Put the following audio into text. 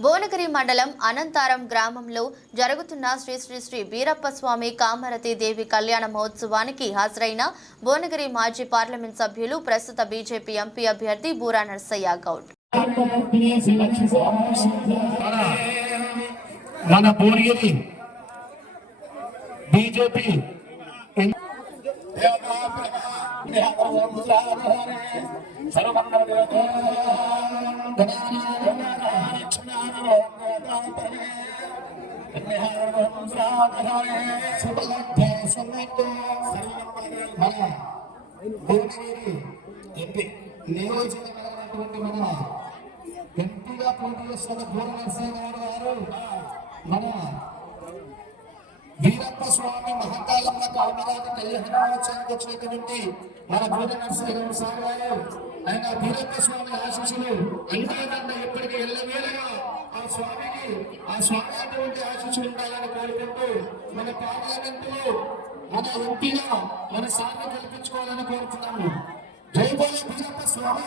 భువనగిరి మండలం అనంతారం గ్రామంలో జరుగుతున్న శ్రీ శ్రీ శ్రీ వీరప్ప స్వామి కామరతి దేవి కళ్యాణ మహోత్సవానికి హాజరైన భువనగిరి మాజీ పార్లమెంట్ సభ్యులు ప్రస్తుత బీజేపీ ఎంపీ అభ్యర్థి బూరా నర్సయ్య గౌడ్. మన భువనగిరి బీజేపీ నియోజకవర్గమైనటువంటి మన ఎంపీగా పోటీ చేస్తున్న దూర గారు మన వీరప్ప స్వామి మహాకాలంలో కామరాజు కళ్యాణోత్సవానికి వచ్చినటువంటి మన బోధ నరసింహ సార్ గారు ఆయన వీరప్ప స్వామి ఆశీస్సులు అంతేకాకుండా స్వామికి ఆ స్వామి అటువంటి ఆశించి ఉండాలని కోరుకుంటూ మన పార్లమెంటులో మన ఎంపీగా మన సార్ని కల్పించుకోవాలని కోరుతున్నాము. జై బోల స్వామి.